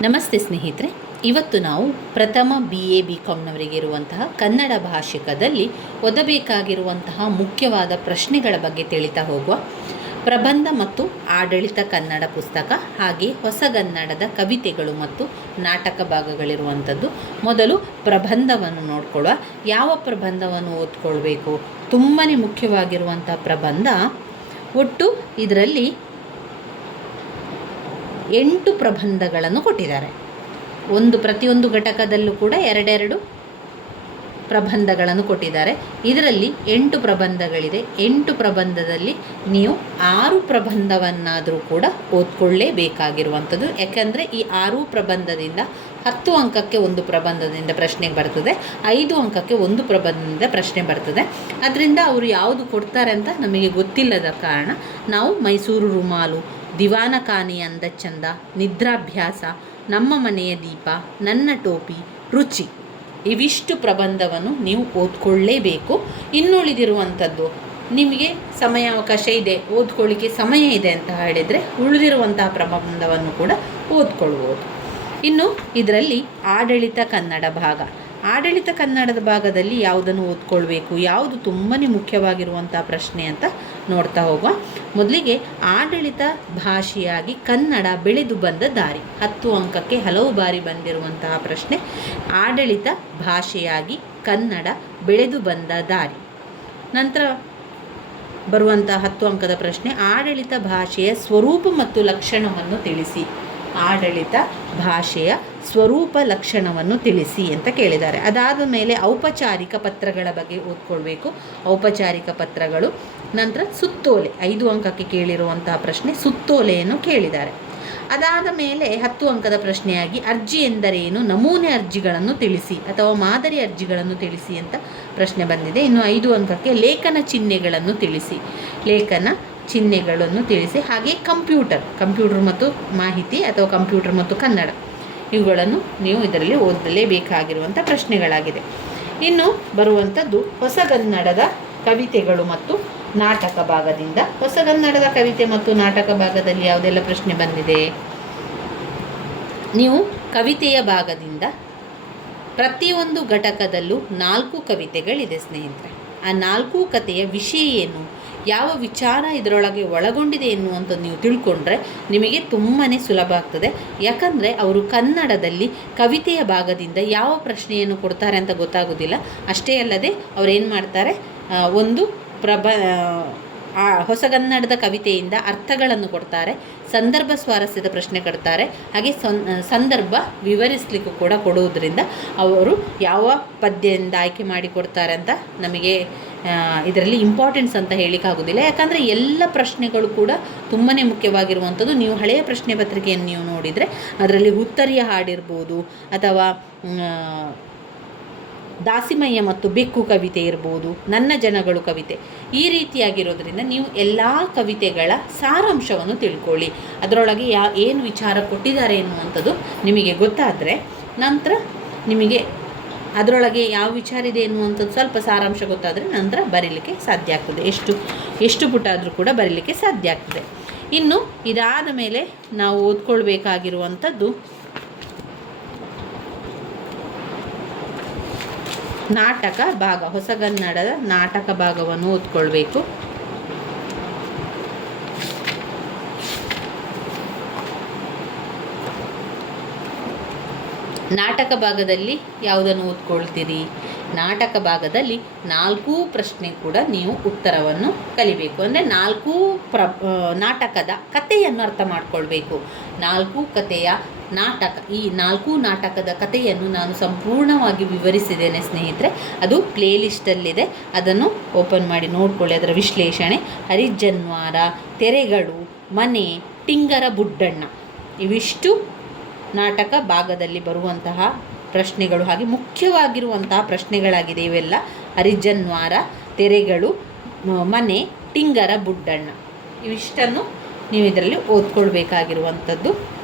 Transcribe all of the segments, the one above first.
ನಮಸ್ತೆ ಸ್ನೇಹಿತರೆ, ಇವತ್ತು ನಾವು ಪ್ರಥಮ ಬಿ ಎ ಬಿ ಕಾಮ್ನವರಿಗೆ ಇರುವಂತಹ ಕನ್ನಡ ಭಾಷಿಕದಲ್ಲಿ ಓದಬೇಕಾಗಿರುವಂತಹ ಮುಖ್ಯವಾದ ಪ್ರಶ್ನೆಗಳ ಬಗ್ಗೆ ತಿಳಿತಾ ಹೋಗುವ ಪ್ರಬಂಧ ಮತ್ತು ಆಡಳಿತ ಕನ್ನಡ ಪುಸ್ತಕ ಹಾಗೆ ಹೊಸಗನ್ನಡದ ಕವಿತೆಗಳು ಮತ್ತು ನಾಟಕ ಭಾಗಗಳಿರುವಂಥದ್ದು. ಮೊದಲು ಪ್ರಬಂಧವನ್ನು ನೋಡ್ಕೊಳ್ಳುವ. ಯಾವ ಪ್ರಬಂಧವನ್ನು ಓದ್ಕೊಳ್ಬೇಕು? ತುಂಬಾ ಮುಖ್ಯವಾಗಿರುವಂಥ ಪ್ರಬಂಧ ಒಟ್ಟು ಇದರಲ್ಲಿ ಎಂಟು ಪ್ರಬಂಧಗಳನ್ನು ಕೊಟ್ಟಿದ್ದಾರೆ. ಒಂದು ಪ್ರತಿಯೊಂದು ಘಟಕದಲ್ಲೂ ಕೂಡ ಎರಡೆರಡು ಪ್ರಬಂಧಗಳನ್ನು ಕೊಟ್ಟಿದ್ದಾರೆ. ಇದರಲ್ಲಿ ಎಂಟು ಪ್ರಬಂಧಗಳಿದೆ. ಎಂಟು ಪ್ರಬಂಧದಲ್ಲಿ ನೀವು ಆರು ಪ್ರಬಂಧವನ್ನಾದರೂ ಕೂಡ ಓದ್ಕೊಳ್ಳೇಬೇಕಾಗಿರುವಂಥದ್ದು. ಯಾಕೆಂದರೆ ಈ ಆರು ಪ್ರಬಂಧದಿಂದ ಹತ್ತು ಅಂಕಕ್ಕೆ ಒಂದು ಪ್ರಬಂಧದಿಂದ ಪ್ರಶ್ನೆ ಬರ್ತದೆ. ಐದು ಅಂಕಕ್ಕೆ ಒಂದು ಪ್ರಬಂಧದಿಂದ ಪ್ರಶ್ನೆ ಬರ್ತದೆ. ಅದರಿಂದ ಅವರು ಯಾವುದು ಕೊಡ್ತಾರೆ ಅಂತ ನಮಗೆ ಗೊತ್ತಿಲ್ಲದ ಕಾರಣ ನಾವು ಮೈಸೂರು ರುಮಾಲು ದಿವಾನ ಕಾನಿ ಅಂದ ಚಂದ, ನಿದ್ರಾಭ್ಯಾಸ, ನಮ್ಮ ಮನೆಯ ದೀಪ, ನನ್ನ ಟೋಪಿ, ರುಚಿ. ಇವಿಷ್ಟು ಪ್ರಬಂಧವನ್ನು ನೀವು ಓದ್ಕೊಳ್ಳೇಬೇಕು. ಇನ್ನುಳಿದಿರುವಂಥದ್ದು ನಿಮಗೆ ಸಮಯಾವಕಾಶ ಇದೆ, ಓದ್ಕೊಳ್ಳಿಕ್ಕೆ ಸಮಯ ಇದೆ ಅಂತ ಹೇಳಿದರೆ ಉಳಿದಿರುವಂತಹ ಪ್ರಬಂಧವನ್ನು ಕೂಡ ಓದ್ಕೊಳ್ಬೋದು ಇನ್ನು ಇದರಲ್ಲಿ ಆಡಳಿತ ಕನ್ನಡ ಭಾಗ. ಆಡಳಿತ ಕನ್ನಡದ ಭಾಗದಲ್ಲಿ ಯಾವುದನ್ನು ಓದ್ಕೊಳ್ಬೇಕು, ಯಾವುದು ತುಂಬಾ ಮುಖ್ಯವಾಗಿರುವಂಥ ಪ್ರಶ್ನೆ ಅಂತ ನೋಡ್ತಾ ಹೋಗುವ. ಮೊದಲಿಗೆ ಆಡಳಿತ ಭಾಷೆಯಾಗಿ ಕನ್ನಡ ಬೆಳೆದು ಬಂದ ದಾರಿ. ಹತ್ತು ಅಂಕಕ್ಕೆ ಹಲವು ಬಾರಿ ಬಂದಿರುವಂತಹ ಪ್ರಶ್ನೆ, ಆಡಳಿತ ಭಾಷೆಯಾಗಿ ಕನ್ನಡ ಬೆಳೆದು ಬಂದ ದಾರಿ. ನಂತರ ಬರುವಂತಹ ಹತ್ತು ಅಂಕದ ಪ್ರಶ್ನೆ, ಆಡಳಿತ ಭಾಷೆಯ ಸ್ವರೂಪ ಮತ್ತು ಲಕ್ಷಣವನ್ನು ತಿಳಿಸಿ. ಆಡಳಿತ ಭಾಷೆಯ ಸ್ವರೂಪ, ಲಕ್ಷಣವನ್ನು ತಿಳಿಸಿ ಅಂತ ಕೇಳಿದ್ದಾರೆ. ಅದಾದ ಮೇಲೆ ಔಪಚಾರಿಕ ಪತ್ರಗಳ ಬಗ್ಗೆ ಓದ್ಕೊಳ್ಬೇಕು. ಔಪಚಾರಿಕ ಪತ್ರಗಳು ನಂತರ ಸುತ್ತೋಲೆ, ಐದು ಅಂಕಕ್ಕೆ ಕೇಳಿರುವಂತಹ ಪ್ರಶ್ನೆ ಸುತ್ತೋಲೆಯನ್ನು ಕೇಳಿದ್ದಾರೆ. ಅದಾದ ಮೇಲೆ ಹತ್ತು ಅಂಕದ ಪ್ರಶ್ನೆಯಾಗಿ ಅರ್ಜಿ ಎಂದರೇನು, ನಮೂನೆ ಅರ್ಜಿಗಳನ್ನು ತಿಳಿಸಿ ಅಥವಾ ಮಾದರಿ ಅರ್ಜಿಗಳನ್ನು ತಿಳಿಸಿ ಅಂತ ಪ್ರಶ್ನೆ ಬಂದಿದೆ. ಇನ್ನು ಐದು ಅಂಕಕ್ಕೆ ಲೇಖನ ಚಿಹ್ನೆಗಳನ್ನು ತಿಳಿಸಿ, ಲೇಖನ ಚಿಹ್ನೆಗಳನ್ನು ತಿಳಿಸಿ, ಹಾಗೆ ಕಂಪ್ಯೂಟರ್ ಕಂಪ್ಯೂಟರ್ ಮತ್ತು ಮಾಹಿತಿ ಅಥವಾ ಕಂಪ್ಯೂಟರ್ ಮತ್ತು ಕನ್ನಡ. ಇವುಗಳನ್ನು ನೀವು ಇದರಲ್ಲಿ ಓದಲೇಬೇಕಾಗಿರುವಂಥ ಪ್ರಶ್ನೆಗಳಾಗಿದೆ. ಇನ್ನು ಬರುವಂಥದ್ದು ಹೊಸಗನ್ನಡದ ಕವಿತೆಗಳು ಮತ್ತು ನಾಟಕ ಭಾಗದಿಂದ ಹೊಸಗನ್ನಡದ ಕವಿತೆ ಮತ್ತು ನಾಟಕ ಭಾಗದಲ್ಲಿ ಯಾವುದೆಲ್ಲ ಪ್ರಶ್ನೆ ಬಂದಿದೆ? ನೀವು ಕವಿತೆಯ ಭಾಗದಿಂದ ಪ್ರತಿಯೊಂದು ಘಟಕದಲ್ಲೂ ನಾಲ್ಕು ಕವಿತೆಗಳಿದೆ ಸ್ನೇಹಿತರೆ. ಆ ನಾಲ್ಕು ಕಥೆಯ ವಿಷಯ ಏನು? ಯಾವ ವಿಚಾರ ಇದರೊಳಗೆ ಒಳಗೊಂಡಿದೆ ಎನ್ನುವಂಥ ನೀವು ತಿಳ್ಕೊಂಡ್ರೆ ನಿಮಗೆ ತುಂಬಾ ಸುಲಭ ಆಗ್ತದೆ. ಯಾಕಂದರೆ ಅವರು ಕನ್ನಡದಲ್ಲಿ ಕವಿತೆಯ ಭಾಗದಿಂದ ಯಾವ ಪ್ರಶ್ನೆಯನ್ನು ಕೊಡ್ತಾರೆ ಅಂತ ಗೊತ್ತಾಗೋದಿಲ್ಲ. ಅಷ್ಟೇ ಅಲ್ಲದೆ ಅವರೇನು ಮಾಡ್ತಾರೆ? ಒಂದು ಪ್ರಬ ಆ ಹೊಸಗನ್ನಡದ ಕವಿತೆಯಿಂದ ಅರ್ಥಗಳನ್ನು ಕೊಡ್ತಾರೆ, ಸಂದರ್ಭ ಸ್ವಾರಸ್ಯದ ಪ್ರಶ್ನೆ ಕೊಡ್ತಾರೆ ಹಾಗೆ ಸಂದರ್ಭ ವಿವರಿಸಲಿಕ್ಕೂ ಕೂಡ ಕೊಡುವುದರಿಂದ ಅವರು ಯಾವ ಪದ್ಯದಿಂದ ಆಯ್ಕೆ ಮಾಡಿ ಕೊಡ್ತಾರೆ ಅಂತ ನಮಗೆ ಇದರಲ್ಲಿ ಇಂಪಾರ್ಟೆನ್ಸ್ ಅಂತ ಹೇಳಿಕ್ಕಾಗೋದಿಲ್ಲ ಯಾಕಂದರೆ ಎಲ್ಲ ಪ್ರಶ್ನೆಗಳು ಕೂಡ ತುಂಬಾ ಮುಖ್ಯವಾಗಿರುವಂಥದ್ದು. ನೀವು ಹಳೆಯ ಪ್ರಶ್ನೆ ಪತ್ರಿಕೆಯನ್ನು ನೀವು ನೋಡಿದರೆ ಅದರಲ್ಲಿ ಉತ್ತರಿಯ ಹಾಡಿರ್ಬೋದು, ಅಥವಾ ದಾಸಿಮಯ್ಯ ಮತ್ತು ಬೆಕ್ಕು ಕವಿತೆ ಇರ್ಬೋದು, ನನ್ನ ಜನಗಳು ಕವಿತೆ. ಈ ರೀತಿಯಾಗಿರೋದ್ರಿಂದ ನೀವು ಎಲ್ಲ ಕವಿತೆಗಳ ಸಾರಾಂಶವನ್ನು ತಿಳ್ಕೊಳ್ಳಿ. ಅದರೊಳಗೆ ಯಾ, ಏನು ವಿಚಾರ ಕೊಟ್ಟಿದ್ದಾರೆ ಎನ್ನುವಂಥದ್ದು ನಿಮಗೆ ಗೊತ್ತಾದರೆ ನಂತರ ನಿಮಗೆ ಅದರೊಳಗೆ ಯಾವ ವಿಚಾರ ಇದೆ ಎನ್ನುವಂಥದ್ದು ಸ್ವಲ್ಪ ಸಾರಾಂಶ ಗೊತ್ತಾದರೆ ನಂತರ ಬರೀಲಿಕ್ಕೆ ಸಾಧ್ಯ ಆಗ್ತದೆ. ಎಷ್ಟು ಎಷ್ಟು ಪುಟ ಆದರೂ ಕೂಡ ಬರೀಲಿಕ್ಕೆ ಸಾಧ್ಯ ಆಗ್ತದೆ. ಇನ್ನು ಇದಾದ ಮೇಲೆ ನಾವು ಓದ್ಕೊಳ್ಬೇಕಾಗಿರುವಂಥದ್ದು ನಾಟಕ ಭಾಗ ಹೊಸಗನ್ನಡದ ನಾಟಕ ಭಾಗವನ್ನು ಓದ್ಕೊಳ್ಬೇಕು. ನಾಟಕ ಭಾಗದಲ್ಲಿ ಯಾವುದನ್ನು ಓದ್ಕೊಳ್ತೀರಿ? ನಾಟಕ ಭಾಗದಲ್ಲಿ ನಾಲ್ಕು ಪ್ರಶ್ನೆ ಕೂಡ ನೀವು ಉತ್ತರವನ್ನು ಕಲಿಬೇಕು. ಅಂದರೆ ನಾಲ್ಕು ಪ್ರ ನಾಟಕದ ಕಥೆಯನ್ನು ಅರ್ಥ ಮಾಡ್ಕೊಳ್ಬೇಕು. ನಾಲ್ಕು ಕಥೆಯ ನಾಟಕ, ಈ ನಾಲ್ಕು ನಾಟಕದ ಕಥೆಯನ್ನು ನಾನು ಸಂಪೂರ್ಣವಾಗಿ ವಿವರಿಸಿದ್ದೇನೆ ಸ್ನೇಹಿತರೆ. ಅದು ಪ್ಲೇಲಿಸ್ಟಲ್ಲಿದೆ. ಅದನ್ನು ಓಪನ್ ಮಾಡಿ ನೋಡ್ಕೊಳ್ಳಿ. ಅದರ ವಿಶ್ಲೇಷಣೆ, ಹರಿಜನ್ವಾರ, ತೆರೆಗಳು, ಮನೆ, ಟಿಂಗರ ಬುಡ್ಡಣ್ಣ. ಇವಿಷ್ಟು ನಾಟಕ ಭಾಗದಲ್ಲಿ ಬರುವಂತಹ ಪ್ರಶ್ನೆಗಳು ಹಾಗೆ ಮುಖ್ಯವಾಗಿರುವಂತಹ ಪ್ರಶ್ನೆಗಳಾಗಿದೆ ಇವೆಲ್ಲ. ಹರಿಜನ್ವಾರ, ತೆರೆಗಳು, ಮನೆ, ಟಿಂಗರ ಬುಡ್ಡಣ್ಣ. ಇವಿಷ್ಟನ್ನು ನೀವು ಇದರಲ್ಲಿ ಓದ್ಕೊಳ್ಬೇಕಾಗಿರುವಂಥದ್ದು.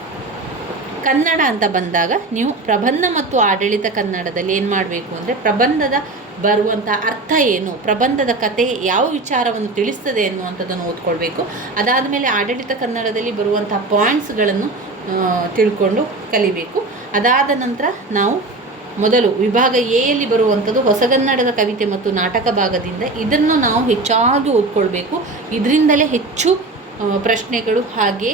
ಕನ್ನಡ ಅಂತ ಬಂದಾಗ ನೀವು ಪ್ರಬಂಧ ಮತ್ತು ಆಡಳಿತ ಕನ್ನಡದಲ್ಲಿ ಏನು ಮಾಡಬೇಕು ಅಂದರೆ ಪ್ರಬಂಧದ ಬರುವಂಥ ಅರ್ಥ ಏನು, ಪ್ರಬಂಧದ ಕತೆ ಯಾವ ವಿಚಾರವನ್ನು ತಿಳಿಸ್ತದೆ ಎನ್ನುವಂಥದ್ದನ್ನು ಓದ್ಕೊಳ್ಬೇಕು. ಅದಾದ ಮೇಲೆ ಆಡಳಿತ ಕನ್ನಡದಲ್ಲಿ ಬರುವಂಥ ಪಾಯಿಂಟ್ಸ್ಗಳನ್ನು ತಿಳ್ಕೊಂಡು ಕಲಿಬೇಕು. ಅದಾದ ನಂತರ ನಾವು ಮೊದಲು ವಿಭಾಗ ಎಯಲ್ಲಿ ಬರುವಂಥದ್ದು ಹೊಸಗನ್ನಡದ ಕವಿತೆ ಮತ್ತು ನಾಟಕ ಭಾಗದಿಂದ ಇದನ್ನು ನಾವು ಹೆಚ್ಚಾಗಿ ಓದ್ಕೊಳ್ಬೇಕು. ಇದರಿಂದಲೇ ಹೆಚ್ಚು ಪ್ರಶ್ನೆಗಳು ಹಾಗೆ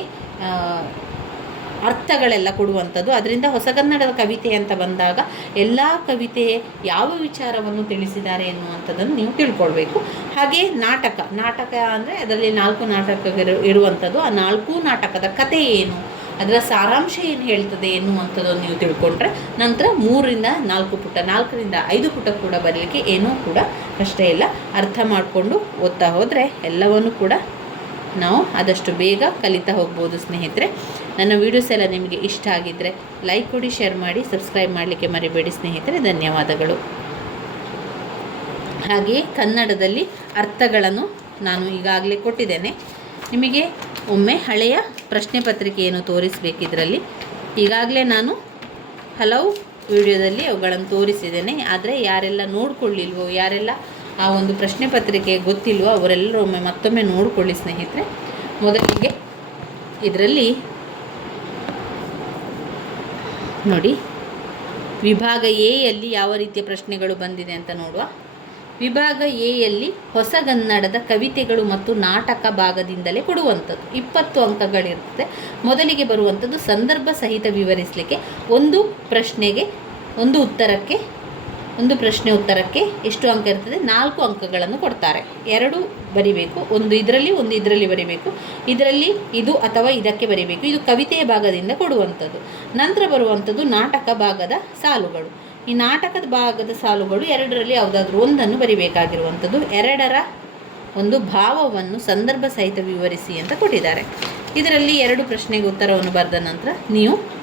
ಅರ್ಥಗಳೆಲ್ಲ ಕೊಡುವಂಥದ್ದು. ಅದರಿಂದ ಹೊಸಗನ್ನಡದ ಕವಿತೆ ಅಂತ ಬಂದಾಗ ಎಲ್ಲ ಕವಿತೆ ಯಾವ ವಿಚಾರವನ್ನು ತಿಳಿಸಿದ್ದಾರೆ ಎನ್ನುವಂಥದ್ದನ್ನು ನೀವು ತಿಳ್ಕೊಳ್ಬೇಕು. ಹಾಗೆ ನಾಟಕ ನಾಟಕ ಅಂದರೆ ಅದರಲ್ಲಿ ನಾಲ್ಕು ನಾಟಕ ಇರುವಂಥದ್ದು. ಆ ನಾಲ್ಕು ನಾಟಕದ ಕತೆ ಏನು, ಅದರ ಸಾರಾಂಶ ಏನು ಹೇಳ್ತದೆ ಎನ್ನುವಂಥದ್ದನ್ನು ನೀವು ತಿಳ್ಕೊಂಡ್ರೆ ನಂತರ ಮೂರರಿಂದ ನಾಲ್ಕು ಪುಟ, ನಾಲ್ಕರಿಂದ ಐದು ಪುಟ ಕೂಡ ಬರಲಿಕ್ಕೆ ಏನೂ ಕೂಡ ಕಷ್ಟ ಇಲ್ಲ. ಅರ್ಥ ಮಾಡಿಕೊಂಡು ಓದ್ತಾ ಹೋದರೆ ಎಲ್ಲವನ್ನು ಕೂಡ ನಾವು ಆದಷ್ಟು ಬೇಗ ಕಲಿತಾ ಹೋಗ್ಬೋದು ಸ್ನೇಹಿತರೆ. ನನ್ನ ವೀಡಿಯೋಸ್ ಎಲ್ಲ ನಿಮಗೆ ಇಷ್ಟ ಆಗಿದ್ದರೆ ಲೈಕ್ ಕೊಡಿ ಶೇರ್ ಮಾಡಿ ಸಬ್ಸ್ಕ್ರೈಬ್ ಮಾಡಲಿಕ್ಕೆ ಮರಿಬೇಡಿ ಸ್ನೇಹಿತರೆ. ಧನ್ಯವಾದಗಳು. ಹಾಗೆಯೇ ಕನ್ನಡದಲ್ಲಿ ಅರ್ಥಗಳನ್ನು ನಾನು ಈಗಾಗಲೇ ಕೊಟ್ಟಿದ್ದೇನೆ. ನಿಮಗೆ ಒಮ್ಮೆ ಹಳೆಯ ಪ್ರಶ್ನೆ ಪತ್ರಿಕೆಯನ್ನು ತೋರಿಸಬೇಕಿದ್ರಲ್ಲಿ ಈಗಾಗಲೇ ನಾನು ಹಲವು ವಿಡಿಯೋದಲ್ಲಿ ಅವುಗಳನ್ನು ತೋರಿಸಿದ್ದೇನೆ. ಆದರೆ ಯಾರೆಲ್ಲ ನೋಡಿಕೊಳ್ಳಿಲ್ವೋ, ಯಾರೆಲ್ಲ ಆ ಒಂದು ಪ್ರಶ್ನೆ ಪತ್ರಿಕೆ ಗೊತ್ತಿಲ್ವೋ ಅವರೆಲ್ಲರೂ ಒಮ್ಮೆ ಮತ್ತೊಮ್ಮೆ ನೋಡಿಕೊಳ್ಳಿ ಸ್ನೇಹಿತರೆ. ಮೊದಲಿಗೆ ಇದರಲ್ಲಿ ನೋಡಿ. ವಿಭಾಗ ಎಯಲ್ಲಿ ಯಾವ ರೀತಿಯ ಪ್ರಶ್ನೆಗಳು ಬಂದಿದೆ ಅಂತ ನೋಡುವ. ವಿಭಾಗ ಎಯಲ್ಲಿ ಹೊಸಗನ್ನಡದ ಕವಿತೆಗಳು ಮತ್ತು ನಾಟಕ ಭಾಗದಿಂದಲೇ ಕೊಡುವಂಥದ್ದು. ಇಪ್ಪತ್ತು ಅಂಕಗಳಿರ್ತದೆ. ಮೊದಲಿಗೆ ಬರುವಂಥದ್ದು ಸಂದರ್ಭ ಸಹಿತ ವಿವರಿಸಲಿಕ್ಕೆ ಒಂದು ಪ್ರಶ್ನೆಗೆ ಒಂದು ಉತ್ತರಕ್ಕೆ ಒಂದು ಪ್ರಶ್ನೆ ಉತ್ತರಕ್ಕೆ ಎಷ್ಟು ಅಂಕ ಇರ್ತದೆ? ನಾಲ್ಕು ಅಂಕಗಳನ್ನು ಕೊಡ್ತಾರೆ. ಎರಡು ಬರಿಬೇಕು, ಒಂದು ಇದರಲ್ಲಿ ಒಂದು ಇದರಲ್ಲಿ ಬರಿಬೇಕು. ಇದರಲ್ಲಿ ಇದು ಅಥವಾ ಇದಕ್ಕೆ ಬರಿಬೇಕು. ಇದು ಕವಿತೆಯ ಭಾಗದಿಂದ ಕೊಡುವಂಥದ್ದು. ನಂತರ ಬರುವಂಥದ್ದು ನಾಟಕ ಭಾಗದ ಸಾಲುಗಳು. ಈ ನಾಟಕದ ಭಾಗದ ಸಾಲುಗಳು ಎರಡರಲ್ಲಿ ಯಾವುದಾದ್ರೂ ಒಂದನ್ನು ಬರಿಬೇಕಾಗಿರುವಂಥದ್ದು. ಎರಡರ ಒಂದು ಭಾವವನ್ನು ಸಂದರ್ಭ ಸಹಿತ ವಿವರಿಸಿ ಅಂತ ಕೊಟ್ಟಿದ್ದಾರೆ. ಇದರಲ್ಲಿ ಎರಡು ಪ್ರಶ್ನೆಗೆ ಉತ್ತರವನ್ನು ಬರೆದ ನಂತರ ನೀವು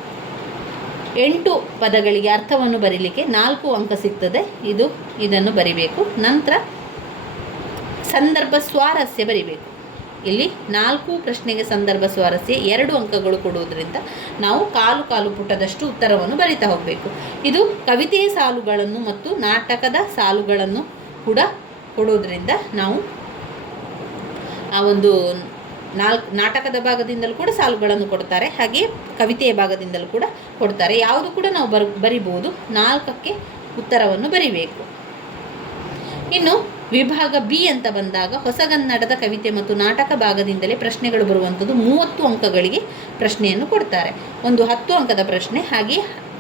ಎಂಟು ಪದಗಳಿಗೆ ಅರ್ಥವನ್ನು ಬರೀಲಿಕ್ಕೆ ನಾಲ್ಕು ಅಂಕ ಸಿಗ್ತದೆ. ಇದು ಇದನ್ನು ಬರಿಬೇಕು. ನಂತರ ಸಂದರ್ಭ ಸ್ವಾರಸ್ಯ ಬರಿಬೇಕು. ಇಲ್ಲಿ ನಾಲ್ಕು ಪ್ರಶ್ನೆಗೆ ಸಂದರ್ಭ ಸ್ವಾರಸ್ಯ ಎರಡು ಅಂಕಗಳು ಕೊಡುವುದರಿಂದ ನಾವು ಕಾಲು ಕಾಲು ಪುಟದಷ್ಟು ಉತ್ತರವನ್ನು ಬರಿತಾ ಹೋಗಬೇಕು. ಇದು ಕವಿತೆಯ ಸಾಲುಗಳನ್ನು ಮತ್ತು ನಾಟಕದ ಸಾಲುಗಳನ್ನು ಕೂಡ ಕೊಡುವುದರಿಂದ ನಾವು ಆ ಒಂದು ನಾಲ್ಕು ನಾಟಕದ ಭಾಗದಿಂದಲೂ ಕೂಡ ಸಾಲುಗಳನ್ನು ಕೊಡ್ತಾರೆ, ಹಾಗೆ ಕವಿತೆಯ ಭಾಗದಿಂದಲೂ ಕೂಡ ಕೊಡ್ತಾರೆ. ಯಾವುದು ಕೂಡ ನಾವು ಬರ್, ಬರಿಬೋದು. ನಾಲ್ಕಕ್ಕೆ ಉತ್ತರವನ್ನು ಬರಿಬೇಕು. ಇನ್ನು ವಿಭಾಗ ಬಿ ಅಂತ ಬಂದಾಗ ಹೊಸಗನ್ನಡದ ಕವಿತೆ ಮತ್ತು ನಾಟಕ ಭಾಗದಿಂದಲೇ ಪ್ರಶ್ನೆಗಳು ಬರುವಂಥದ್ದು ಮೂವತ್ತು ಅಂಕಗಳಿಗೆ ಪ್ರಶ್ನೆಯನ್ನು ಕೊಡ್ತಾರೆ. ಒಂದು ಹತ್ತು ಅಂಕದ ಪ್ರಶ್ನೆ, ಹಾಗೆ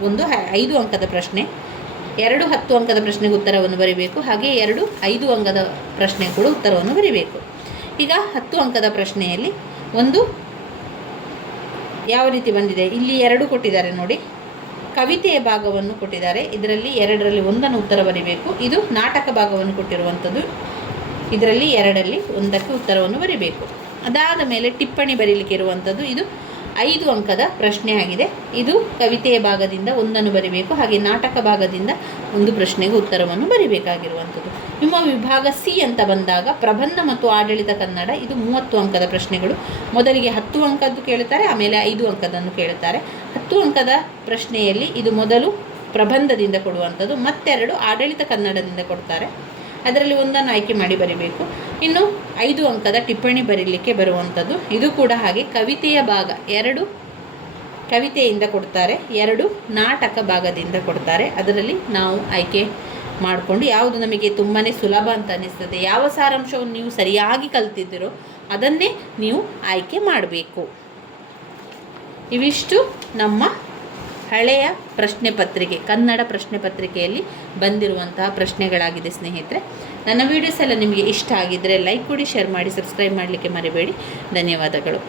ಒಂದು ಐದು ಅಂಕದ ಪ್ರಶ್ನೆ, ಎರಡು ಹತ್ತು ಅಂಕದ ಪ್ರಶ್ನೆಗೆ ಉತ್ತರವನ್ನು ಬರೀಬೇಕು, ಹಾಗೆ ಎರಡು ಐದು ಅಂಕದ ಪ್ರಶ್ನೆ ಉತ್ತರವನ್ನು ಬರೀಬೇಕು. ಈಗ ಹತ್ತು ಅಂಕದ ಪ್ರಶ್ನೆಯಲ್ಲಿ ಒಂದು ಯಾವ ರೀತಿ ಬಂದಿದೆ? ಇಲ್ಲಿ ಎರಡು ಕೊಟ್ಟಿದ್ದಾರೆ ನೋಡಿ. ಕವಿತೆಯ ಭಾಗವನ್ನು ಕೊಟ್ಟಿದ್ದಾರೆ. ಇದರಲ್ಲಿ ಎರಡರಲ್ಲಿ ಒಂದನ್ನು ಉತ್ತರ ಬರೀಬೇಕು. ಇದು ನಾಟಕ ಭಾಗವನ್ನು ಕೊಟ್ಟಿರುವಂಥದ್ದು. ಇದರಲ್ಲಿ ಎರಡರಲ್ಲಿ ಒಂದಕ್ಕೆ ಉತ್ತರವನ್ನು ಬರೀಬೇಕು. ಅದಾದ ಮೇಲೆ ಟಿಪ್ಪಣಿ ಬರೀಲಿಕ್ಕೆ ಇರುವಂಥದ್ದು ಇದು ಐದು ಅಂಕದ ಪ್ರಶ್ನೆ ಆಗಿದೆ. ಇದು ಕವಿತೆಯ ಭಾಗದಿಂದ ಒಂದನ್ನು ಬರಿಬೇಕು, ಹಾಗೆ ನಾಟಕ ಭಾಗದಿಂದ ಒಂದು ಪ್ರಶ್ನೆಗೆ ಉತ್ತರವನ್ನು ಬರಿಬೇಕಾಗಿರುವಂಥದ್ದು. ನಿಮ್ಮ ವಿಭಾಗ ಸಿ ಅಂತ ಬಂದಾಗ ಪ್ರಬಂಧ ಮತ್ತು ಆಡಳಿತ ಕನ್ನಡ, ಇದು ಮೂವತ್ತು ಅಂಕದ ಪ್ರಶ್ನೆಗಳು. ಮೊದಲಿಗೆ ಹತ್ತು ಅಂಕದ್ದು ಕೇಳುತ್ತಾರೆ ಆಮೇಲೆ ಐದು ಅಂಕದನ್ನು ಕೇಳುತ್ತಾರೆ ಹತ್ತು ಅಂಕದ ಪ್ರಶ್ನೆಯಲ್ಲಿ ಇದು ಮೊದಲು ಪ್ರಬಂಧದಿಂದ ಕೊಡುವಂಥದ್ದು, ಮತ್ತೆರಡು ಆಡಳಿತ ಕನ್ನಡದಿಂದ ಕೊಡ್ತಾರೆ. ಅದರಲ್ಲಿ ಒಂದನ್ನು ಆಯ್ಕೆ ಮಾಡಿ ಬರೀಬೇಕು. ಇನ್ನು ಐದು ಅಂಕದ ಟಿಪ್ಪಣಿ ಬರೀಲಿಕ್ಕೆ ಬರುವಂಥದ್ದು. ಇದು ಕೂಡ ಹಾಗೆ ಕವಿತೆಯ ಭಾಗ ಎರಡು ಕವಿತೆಯಿಂದ ಕೊಡ್ತಾರೆ, ಎರಡು ನಾಟಕ ಭಾಗದಿಂದ ಕೊಡ್ತಾರೆ. ಅದರಲ್ಲಿ ನಾವು ಆಯ್ಕೆ ಮಾಡಿಕೊಂಡು ಯಾವುದು ನಮಗೆ ತುಂಬಾ ಸುಲಭ ಅಂತ ಅನ್ನಿಸ್ತದೆ ಯಾವ ಸಾರಾಂಶವನ್ನು ನೀವು ಸರಿಯಾಗಿ ಕಲ್ತಿದ್ದೀರೋ ಅದನ್ನೇ ನೀವು ಆಯ್ಕೆ ಮಾಡಬೇಕು. ಇವಿಷ್ಟು ನಮ್ಮ ಹಳೆಯ ಪ್ರಶ್ನೆ ಪತ್ರಿಕೆ, ಕನ್ನಡ ಪ್ರಶ್ನೆ ಪತ್ರಿಕೆಯಲ್ಲಿ ಬಂದಿರುವಂತಹ ಪ್ರಶ್ನೆಗಳಾಗಿದೆ ಸ್ನೇಹಿತರೆ. ನನ್ನ ವೀಡಿಯೋಸ್ ಎಲ್ಲ ನಿಮಗೆ ಇಷ್ಟ ಆಗಿದ್ದರೆ ಲೈಕ್ ಕೊಡಿ ಶೇರ್ ಮಾಡಿ ಸಬ್ಸ್ಕ್ರೈಬ್ ಮಾಡಲಿಕ್ಕೆ ಮರಿಬೇಡಿ. ಧನ್ಯವಾದಗಳು.